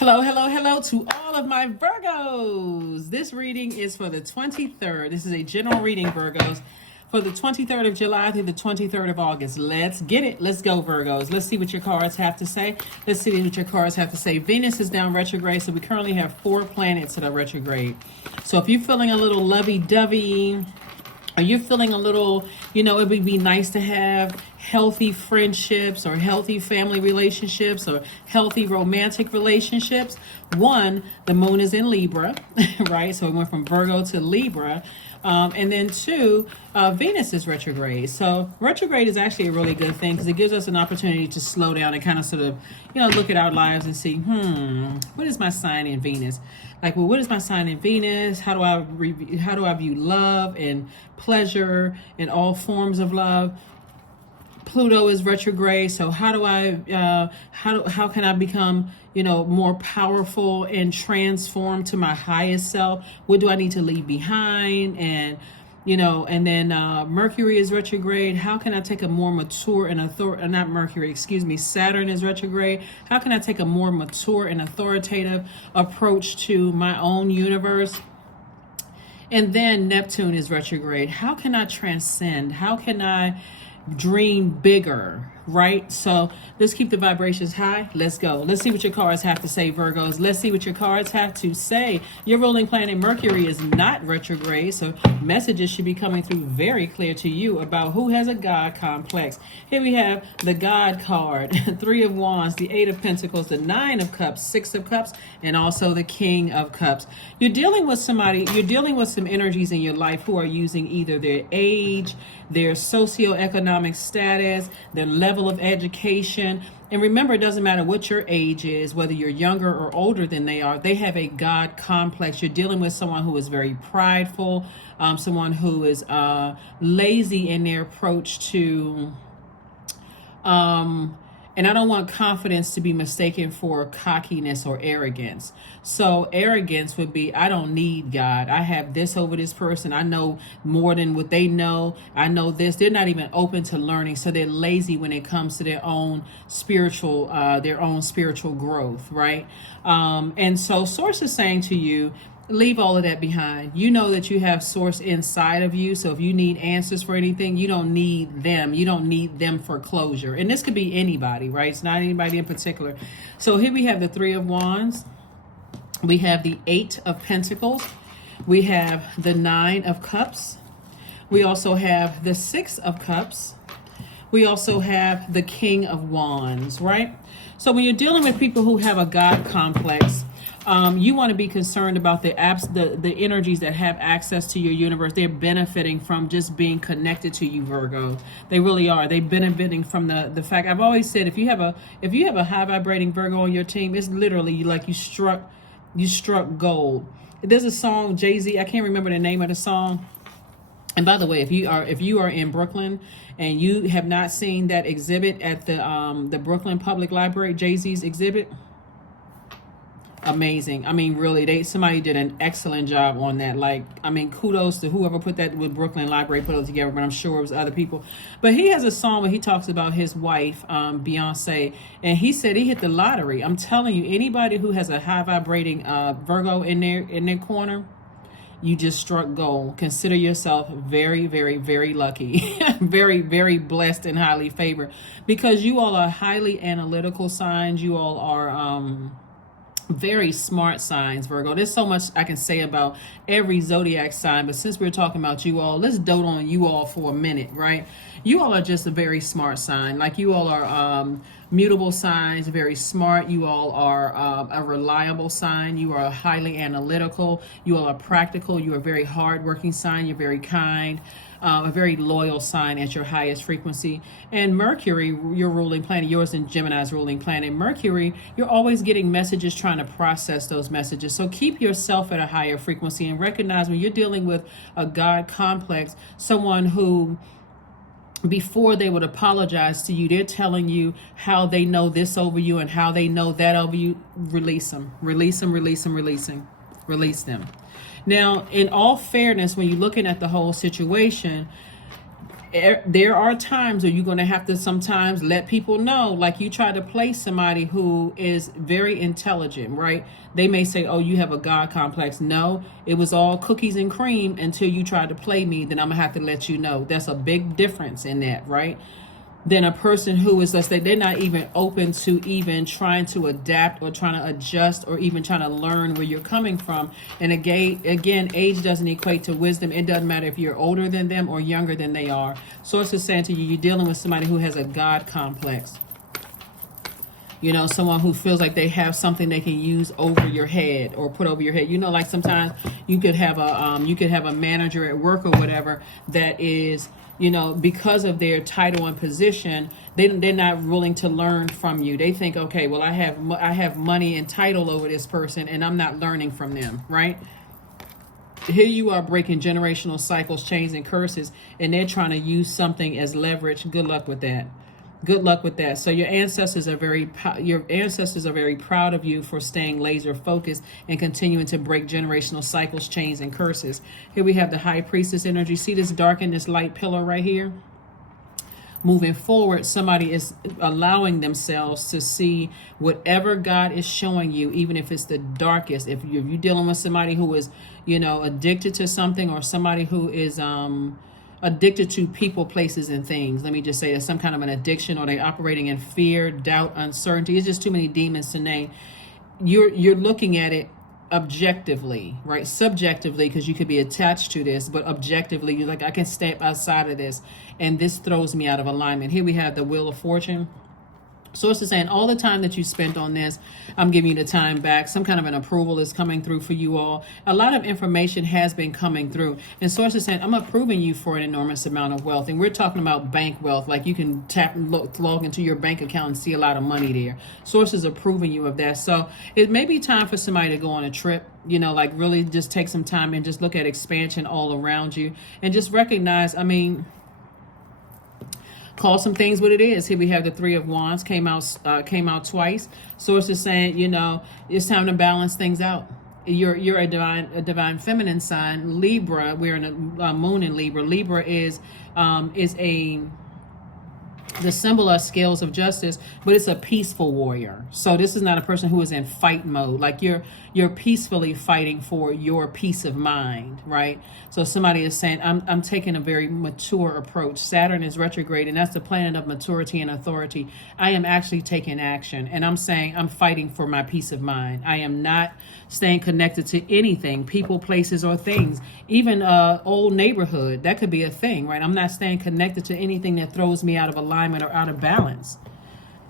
Hello, hello, hello to all of my Virgos. This reading is for the 23rd. This is a general reading, Virgos, for the 23rd of July through the 23rd of August. Let's get it. Let's go, Virgos. Let's see what your cards have to say. Let's see what your cards have to say. Venus is down retrograde, so we currently have 4 planets that are retrograde. So if you're feeling a little lovey-dovey, or you're feeling a little, it would be nice to have healthy friendships or healthy family relationships or healthy romantic relationships. One, the moon is in Libra, right? So it went from Virgo to Libra. And then two, Venus is retrograde. So retrograde is actually a really good thing because it gives us an opportunity to slow down and kind of sort of, look at our lives and see, what is my sign in Venus? Like, well, what is my sign in Venus? How do I view love and pleasure and all forms of love? Pluto is retrograde, so how can I become, more powerful and transform to my highest self? What do I need to leave behind? And then Mercury is retrograde. How can I take a more mature and Saturn is retrograde. How can I take a more mature and authoritative approach to my own universe? And then Neptune is retrograde. How can I transcend? How can I dream bigger, right? So let's keep the vibrations high. Let's go. Let's see what your cards have to say, Virgos. Let's see what your cards have to say. Your ruling planet Mercury is not retrograde, so messages should be coming through very clear to you about who has a God complex. Here we have the God card, 3 of Wands, the 8 of Pentacles, the 9 of Cups, 6 of Cups, and also the King of Cups. You're dealing with some energies in your life who are using either their age, their socioeconomic status, their level of education. And remember, it doesn't matter what your age is, whether you're younger or older than they are, they have a God complex. You're dealing with someone who is very prideful, someone who is lazy in their approach to and I don't want confidence to be mistaken for cockiness or arrogance. So arrogance would be, I don't need God. I have this over this person. I know more than what they know. I know this. They're not even open to learning. So they're lazy when it comes to their own spiritual growth, right? And so Source is saying to you, leave all of that behind. You know that you have Source inside of you. So if you need answers for anything, you don't need them. You don't need them for closure. And this could be anybody, right? It's not anybody in particular. So here we have the 3 of Wands. We have the 8 of Pentacles. We have the 9 of Cups. We also have the 6 of Cups. We also have the King of Wands, right? So when you're dealing with people who have a God complex, you want to be concerned about the energies that have access to your universe. They're benefiting from just being connected to you, Virgo. They really are. They're benefiting from the fact. I've always said if you have a high vibrating Virgo on your team, it's literally like you struck gold. There's a song, Jay-Z, I can't remember the name of the song. And by the way, if you are in Brooklyn and you have not seen that exhibit at the Brooklyn Public Library, Jay-Z's exhibit, amazing. I mean, really, somebody did an excellent job on that. Like, I mean, kudos to whoever put that with Brooklyn Library, put it together, but I'm sure it was other people. But he has a song where he talks about his wife, Beyonce, and he said he hit the lottery. I'm telling you, anybody who has a high vibrating Virgo in their corner, you just struck gold. Consider yourself very, very, very lucky, very, very blessed and highly favored, because you all are highly analytical signs. You all are very smart signs, Virgo. There's so much I can say about every zodiac sign, but since we're talking about you all, let's dote on you all for a minute, right? You all are just a very smart sign. Like, you all are mutable signs, very smart. You all are a reliable sign. You are highly analytical. You all are practical. You are a very hardworking sign. You're very kind. A very loyal sign at your highest frequency. And Mercury, your ruling planet, yours and Gemini's ruling planet, Mercury, you're always getting messages, trying to process those messages. So keep yourself at a higher frequency and recognize when you're dealing with a God complex, someone who, before they would apologize to you, they're telling you how they know this over you and how they know that over you. Release them. Release them, release them, release them. Now, in all fairness, when you're looking at the whole situation, There are times where you're going to have to sometimes let people know, like you try to play somebody who is very intelligent, right? They may say, oh, you have a God complex. No, it was all cookies and cream until you tried to play me. Then I'm going to have to let you know. That's a big difference in that, right? Than a person who is, let's say, they're not even open to even trying to adapt or trying to adjust or even trying to learn where you're coming from. And again, age doesn't equate to wisdom. It doesn't matter if you're older than them or younger than they are. Source is saying to you, you're dealing with somebody who has a God complex. You know, someone who feels like they have something they can use over your head or put over your head. You know, like sometimes you could have a manager at work or whatever that is, you know, because of their title and position, they're not willing to learn from you. They think, okay, well, I have money and title over this person, and I'm not learning from them, right? Here you are breaking generational cycles, chains, and curses, and they're trying to use something as leverage. Good luck with that. Good luck with that. So your ancestors are very proud of you for staying laser focused and continuing to break generational cycles, chains, and curses. Here we have the High Priestess energy. See this dark and this light pillar right here? Moving forward, somebody is allowing themselves to see whatever God is showing you, even if it's the darkest. If you're dealing with somebody who is, you know, addicted to something, or somebody who is addicted to people, places, and things. Let me just say, there's some kind of an addiction, or they're operating in fear, doubt, uncertainty. It's just too many demons to name. You're looking at it objectively, right? Subjectively, because you could be attached to this, but objectively, you're like, I can step outside of this, and this throws me out of alignment. Here we have the Wheel of Fortune. Source is saying all the time that you spent on this, I'm giving you the time back. Some kind of an approval is coming through for you all. A lot of information has been coming through. And Source is saying, I'm approving you for an enormous amount of wealth. And we're talking about bank wealth. Like you can log into your bank account and see a lot of money there. Source is approving you of that. So it may be time for somebody to go on a trip, you know, like really just take some time and just look at expansion all around you. And just recognize, I mean, call some things what it is. Here we have the Three of Wands came out twice. Source is saying, you know, it's time to balance things out. You're a divine feminine sign, Libra. We're in a moon in Libra. Libra is the symbol of scales of justice, but it's a peaceful warrior. So this is not a person who is in fight mode. Like you're peacefully fighting for your peace of mind, right? So somebody is saying, I'm taking a very mature approach. Saturn is retrograde, and that's the planet of maturity and authority. I am actually taking action, and I'm saying I'm fighting for my peace of mind. I am not staying connected to anything, people, places, or things. Even old neighborhood, that could be a thing, right? I'm not staying connected to anything that throws me out of alignment or out of balance.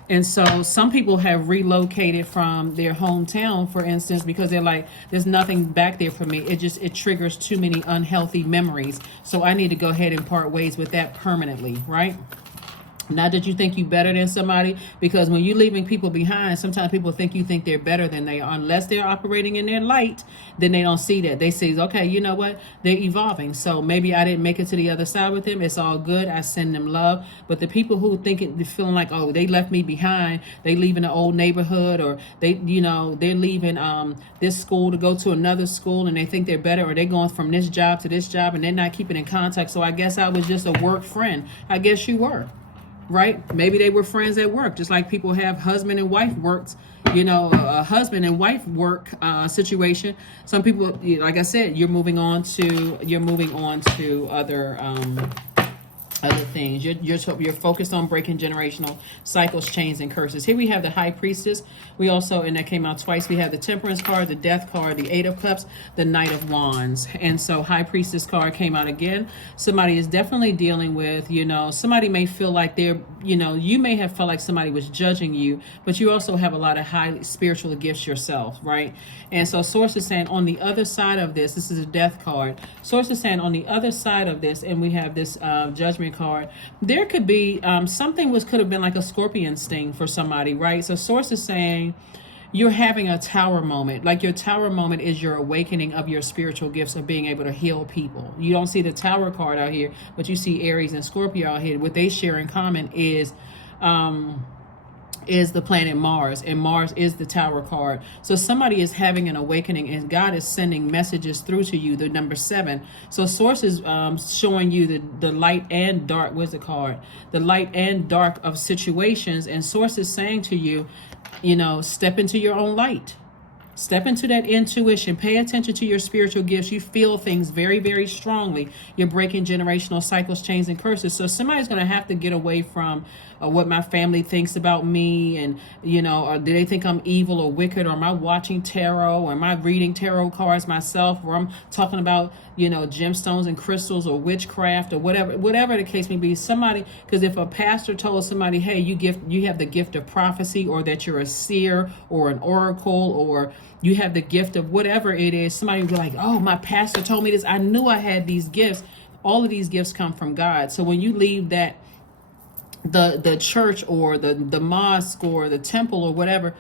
And so some people have relocated from their hometown, for instance, because they're like, there's nothing back there for me. It triggers too many unhealthy memories. So I need to go ahead and part ways with that permanently, right? Not that you think you better than somebody, because when you're leaving people behind, sometimes people think you think they're better than they are. Unless they're operating in their light, then they don't see that. They say, okay, you know what? They're evolving. So maybe I didn't make it to the other side with them. It's all good. I send them love. But the people who think it, feeling like, oh, they left me behind, they leaving the old neighborhood, or they're leaving this school to go to another school, and they think they're better, or they're going from this job to this job, and they're not keeping in contact. So I guess I was just a work friend. I guess you were. Right? Maybe they were friends at work, just like people have husband and wife works, a husband and wife work situation. Some people, like I said, you're moving on to other things. You're focused on breaking generational cycles, chains, and curses. Here we have the High Priestess. We also, and that came out twice, we have the Temperance card, the Death card, the Eight of Cups, the Knight of Wands. And so High Priestess card came out again. Somebody is definitely dealing with, somebody may feel like you may have felt like somebody was judging you, but you also have a lot of high spiritual gifts yourself, right? And so Source is saying on the other side of this is a Death card. Source is saying on the other side of this, and we have this Judgment card, there could be could have been like a scorpion sting for somebody, right? So Source is saying you're having a tower moment. Like your tower moment is your awakening of your spiritual gifts of being able to heal people. You don't see the Tower card out here, but you see Aries and Scorpio out here. What they share in common is is the planet Mars, and Mars is the Tower card. So somebody is having an awakening, and God is sending messages through to you. The number 7. So Source is showing you the light and dark. Where's the card? The light and dark of situations, and Source is saying to you, step into your own light. Step into that intuition. Pay attention to your spiritual gifts. You feel things very, very strongly. You're breaking generational cycles, chains, and curses. So somebody's going to have to get away from what my family thinks about me, and or do they think I'm evil or wicked, or am I watching tarot, or am I reading tarot cards myself, or I'm talking about gemstones and crystals or witchcraft or whatever the case may be. Somebody, because if a pastor told somebody, hey, you have the gift of prophecy, or that you're a seer or an oracle, or you have the gift of whatever it is, somebody would be like, oh, my pastor told me this. I knew I had these gifts. All of these gifts come from God. So when you leave that, the church or the mosque or the temple or whatever,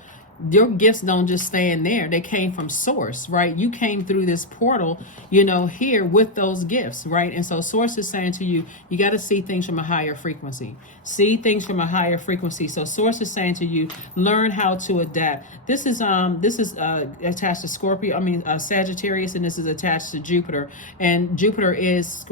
your gifts don't just stand there. They came from Source, right? You came through this portal, here with those gifts, right? And so Source is saying to you, you got to see things from a higher frequency. See things from a higher frequency. So Source is saying to you, learn how to adapt. This is attached to Scorpio, Sagittarius, and this is attached to Jupiter. And Jupiter is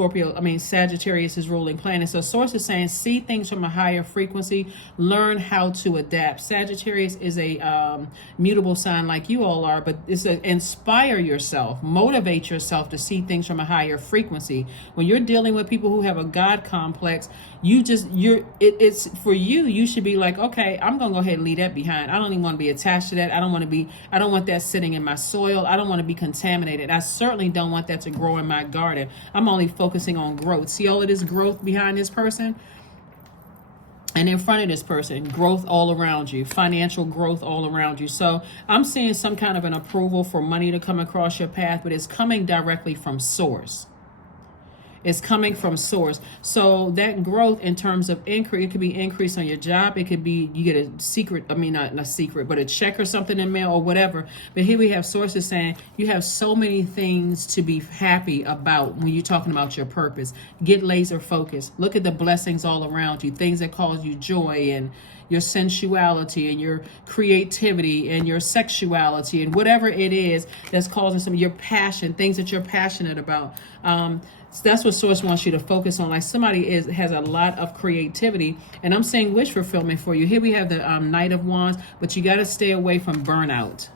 Sagittarius is ruling planet. So Source is saying, see things from a higher frequency, learn how to adapt. Sagittarius is a mutable sign like you all are, but it's inspire yourself, motivate yourself to see things from a higher frequency. When you're dealing with people who have a God complex, it's for you. You should be like, okay, I'm gonna go ahead and leave that behind. I don't even want to be attached to that. I don't want that sitting in my soil. I don't want to be contaminated. I certainly don't want that to grow in my garden. I'm only focusing on growth. See all of this growth behind this person? And in front of this person, growth all around you, financial growth all around you. So I'm seeing some kind of an approval for money to come across your path, but it's coming directly from Source. It's coming from Source. So that growth in terms of increase, it could be increase on your job. It could be you get a secret, not secret, but a check or something in mail or whatever. But here we have Sources saying you have so many things to be happy about when you're talking about your purpose. Get laser focused. Look at the blessings all around you, things that cause you joy, and your sensuality and your creativity and your sexuality and whatever it is that's causing some of your passion, things that you're passionate about. So that's what Source wants you to focus on. Like somebody has a lot of creativity, and I'm saying wish fulfillment for you. Here we have the Knight of Wands, but you got to stay away from burnout,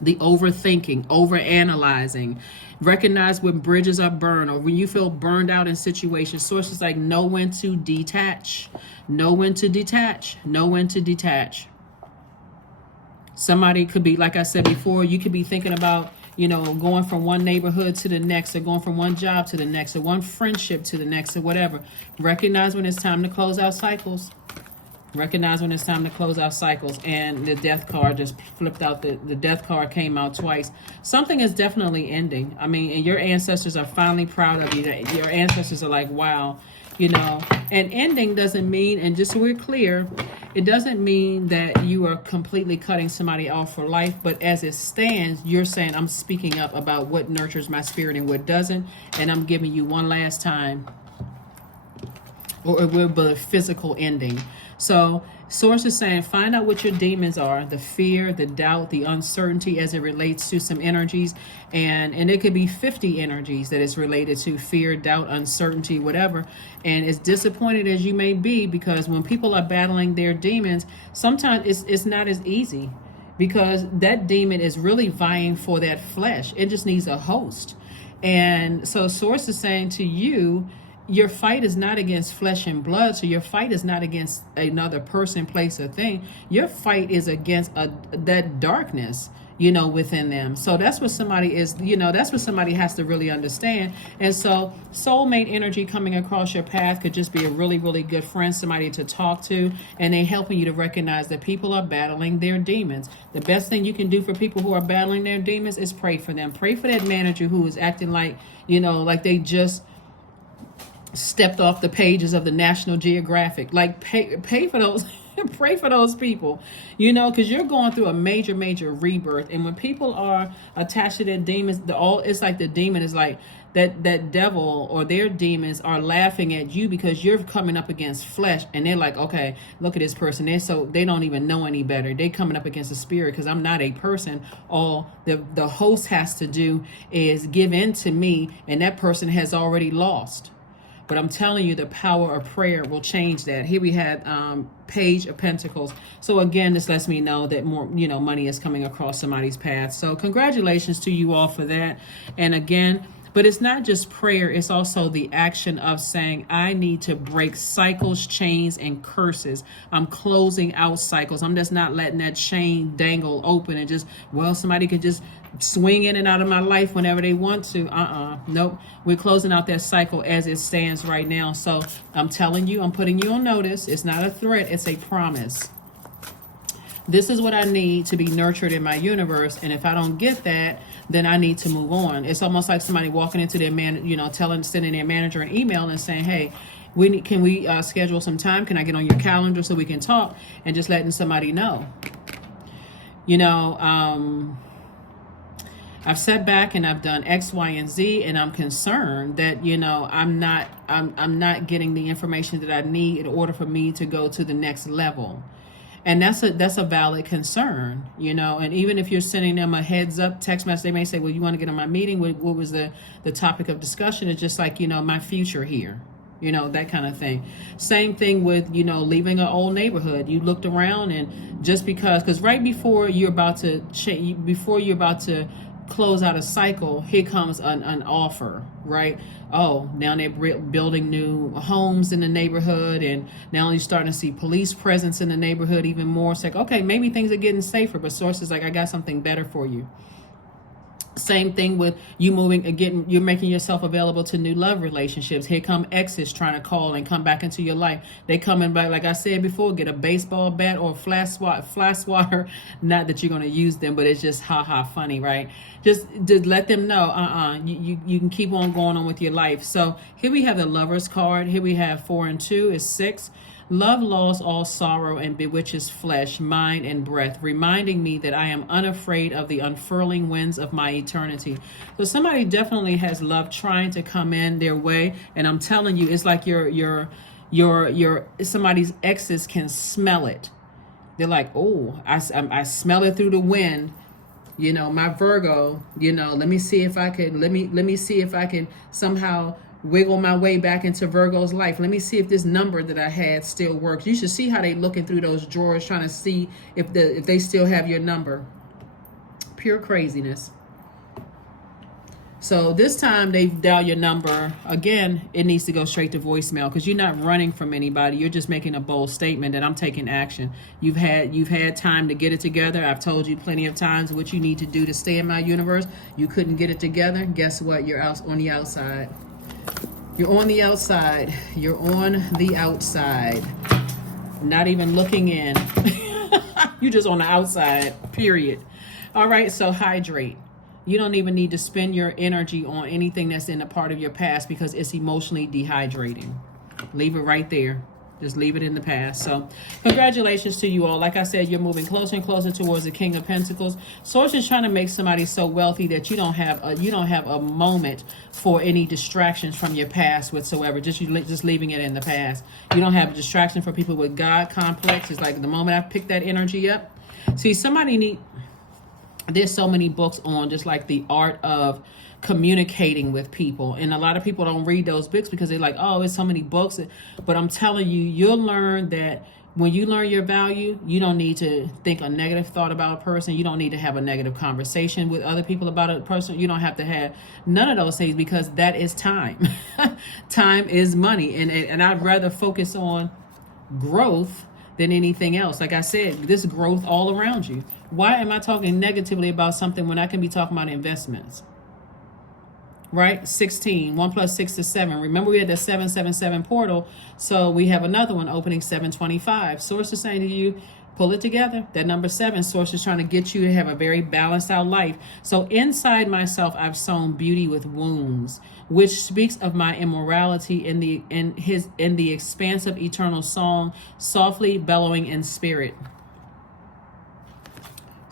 the overthinking, overanalyzing. Recognize when bridges are burned, or when you feel burned out in situations. Source is like, know when to detach, know when to detach, know when to detach. Somebody could be, like I said before, you could be thinking about going from one neighborhood to the next, or going from one job to the next, or one friendship to the next, or whatever. Recognize when it's time to close out cycles. Recognize when it's time to close out cycles. And the death card just flipped out. The death card came out twice. Something is definitely ending. And your ancestors are finally proud of you. Your ancestors are like, wow. And ending doesn't mean, and just so we're clear, it doesn't mean that you are completely cutting somebody off for life, but as it stands, you're saying, I'm speaking up about what nurtures my spirit and what doesn't, and I'm giving you one last time, or it will be a physical ending. So Source is saying, find out what your demons are, the fear, the doubt, the uncertainty as it relates to some energies. And it could be 50 energies that is related to fear, doubt, uncertainty, whatever. And as disappointed as you may be, because when people are battling their demons, sometimes it's not as easy, because that demon is really vying for that flesh. It just needs a host. And so Source is saying to you, your fight is not against flesh and blood. So your fight is not against another person, place, or thing. Your fight is against that darkness, within them. So that's what somebody is, that's what somebody has to really understand. And so soulmate energy coming across your path could just be a really, really good friend, somebody to talk to, and they helping you to recognize that people are battling their demons. The best thing you can do for people who are battling their demons is pray for them. Pray for that manager who is acting like, like they just stepped off the pages of the National Geographic. Like pay for those pray for those people, because you're going through a major rebirth. And when people are attached to their demons, it's like the demon is like, that devil or their demons are laughing at you because you're coming up against flesh, and they're like, okay, look at this person. They don't even know any better. They coming up against the spirit because I'm not a person. All the host has to do is give in to me, and that person has already lost. But I'm telling you, the power of prayer will change that. Here we had Page of Pentacles. So again, this lets me know that more, money is coming across somebody's path. So congratulations to you all for that. And again, but it's not just prayer, it's also the action of saying, I need to break cycles, chains, and curses. I'm closing out cycles. I'm just not letting that chain dangle open and just, somebody could just swing in and out of my life whenever they want to. Nope. We're closing out that cycle as it stands right now. So I'm telling you, I'm putting you on notice. It's not a threat, it's a promise. This is what I need to be nurtured in my universe. And if I don't get that, then I need to move on. It's almost like somebody walking into their sending their manager an email and saying, hey, can we schedule some time? Can I get on your calendar so we can talk? And just letting somebody know. I've sat back and I've done X, Y, and Z, and I'm concerned that, I'm not getting the information that I need in order for me to go to the next level. And that's a valid concern, and even if you're sending them a heads up text message, they may say, well, you want to get on my meeting? What was the topic of discussion? It's just like, my future here, that kind of thing. Same thing with, leaving an old neighborhood. You looked around, and just because right before you're about to close out a cycle, here comes an offer, right? Oh, now they're building new homes in the neighborhood, and now you're starting to see police presence in the neighborhood even more. It's like, okay, maybe things are getting safer, but sources like, I got something better for you. Same thing with you moving again, you're making yourself available to new love relationships. Here come exes trying to call and come back into your life. They coming back, like I said before, get a baseball bat or a fly swatter. Not that you're going to use them, but it's just funny, right? Just let them know, you can keep on going on with your life. So here we have the Lover's card. Here we have 4 and 2 is 6. Love lulls all sorrow and bewitches flesh, mind, and breath, reminding me that I am unafraid of the unfurling winds of my eternity. So somebody definitely has love trying to come in their way, and I'm telling you, it's like your somebody's exes can smell it. They're like, oh, I smell it through the wind. My Virgo. Let me see if I can. Let me see if I can somehow wiggle my way back into Virgo's life. Let me see if this number that I had still works. You should see how they looking through those drawers trying to see if they still have your number. Pure craziness. So this time they dial your number. Again, it needs to go straight to voicemail because you're not running from anybody. You're just making a bold statement that I'm taking action. You've had time to get it together. I've told you plenty of times what you need to do to stay in my universe. You couldn't get it together. Guess what? You're out on the outside. You're on the outside. You're on the outside. Not even looking in. You're just on the outside, period. All right, so hydrate. You don't even need to spend your energy on anything that's in a part of your past because it's emotionally dehydrating. Leave it right there. Just leave it in the past. So congratulations to you all. Like I said, you're moving closer and closer towards the King of Pentacles. Source is trying to make somebody so wealthy that you don't have a moment for any distractions from your past whatsoever. Just leaving it in the past. You don't have a distraction for people with God complex. It's like the moment I pick that energy up. See, there's so many books on just like the art of communicating with people, and a lot of people don't read those books because they're like, oh, it's so many books. But I'm telling you, you'll learn that when you learn your value, you don't need to think a negative thought about a person. You don't need to have a negative conversation with other people about a person. You don't have to have none of those things because that is time. Time is money, and I'd rather focus on growth than anything else. Like I said, this growth all around you. Why am I talking negatively about something when I can be talking about investments? Right? 16. 1 + 6 is 7. Remember, we had the 777 portal. So we have another one opening 725. Source is saying to you, pull it together. That number 7, source is trying to get you to have a very balanced out life. So inside myself, I've sown beauty with wounds, which speaks of my immorality in the expansive eternal song, softly bellowing in spirit.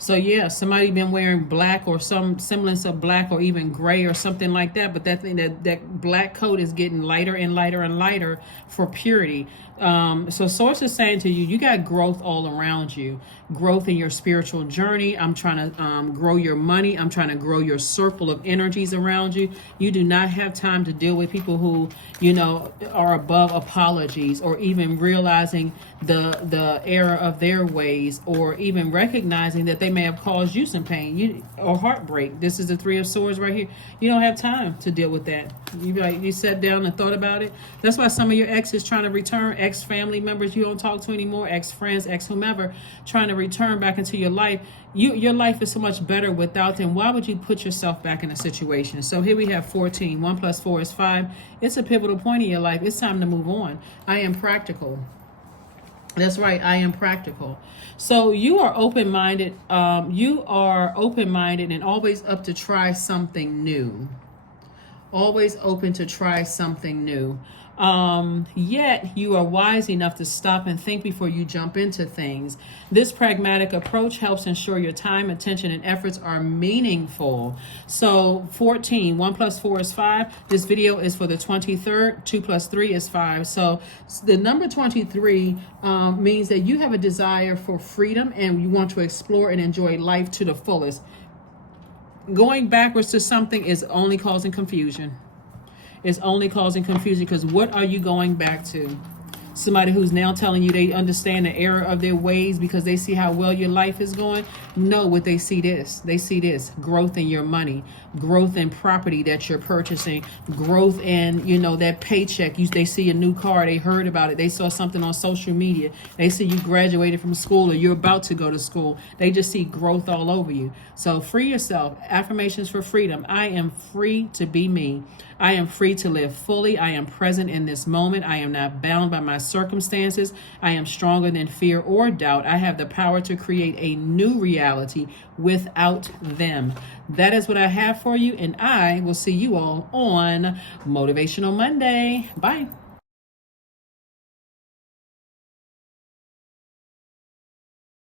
So yeah, somebody been wearing black or some semblance of black or even gray or something like that. But that thing, that black coat is getting lighter and lighter and lighter for purity. So source is saying to you, you got growth all around you, growth in your spiritual journey. I'm trying to grow your money. I'm trying to grow your circle of energies around you. You do not have time to deal with people who, you know, are above apologies or even realizing the error of their ways, or even recognizing that they may have caused you some pain or heartbreak. This is the Three of Swords right here. You don't have time to deal with that. You sat down and thought about it. That's why some of your exes trying to return, ex family members you don't talk to anymore, ex friends, ex whomever, trying to return back into your life. Your life is so much better without them. Why would you put yourself back in a situation? So here we have 14. 1 + 4 is 5. It's a pivotal point in your life. It's time to move on. I am practical. That's right. I am practical. So you are open-minded. You are open-minded and always up to try something new. Always open to try something new. Yet you are wise enough to stop and think before you jump into things. This pragmatic approach helps ensure your time, attention, and efforts are meaningful. So 14, 1 + 4 is 5. This video is for the 23rd. 2 + 3 is 5. So the number 23 means that you have a desire for freedom and you want to explore and enjoy life to the fullest. Going backwards to something is only causing confusion. It's only causing confusion because what are you going back to? Somebody who's now telling you they understand the error of their ways because they see how well your life is going? No, what they see this. They see this. Growth in your money, growth in property that you're purchasing, growth in, you know, that paycheck. They see a new car, they heard about it, they saw something on social media, they see you graduated from school or you're about to go to school. They just see growth all over you. So free yourself. Affirmations for freedom. I am free to be me. I am free to live fully. I am present in this moment. I am not bound by my circumstances. I am stronger than fear or doubt. I have the power to create a new reality without them. That is what I have for you, and I will see you all on Motivational Monday. Bye.